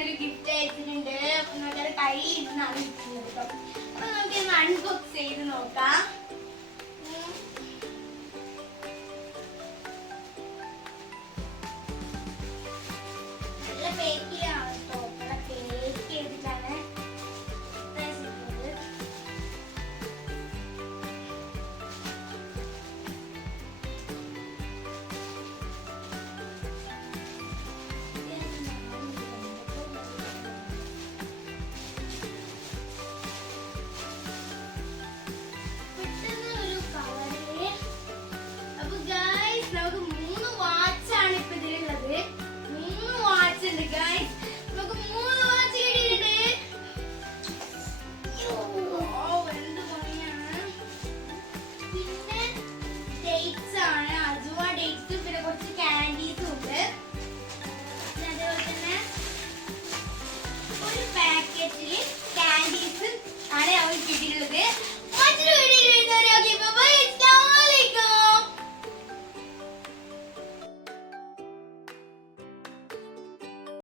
ഒരു ഗിഫ്റ്റ് അയച്ചിട്ടുണ്ട്. നമുക്കത് കയ്യിൽ ഇരുന്നാണ് ഇരിക്കുന്നത് കേട്ടോ. അപ്പൊ നമുക്ക് അൺബോക്സ് ചെയ്ത് നോക്കാം. നല്ല പേക്കിലാണ് കേട്ടോ. നല്ല പേക്ക് ചെയ്തിട്ടാണ് കാൻഡീസ് ആണ് അവർക്ക് കിട്ടിയിട്ടുള്ളത്.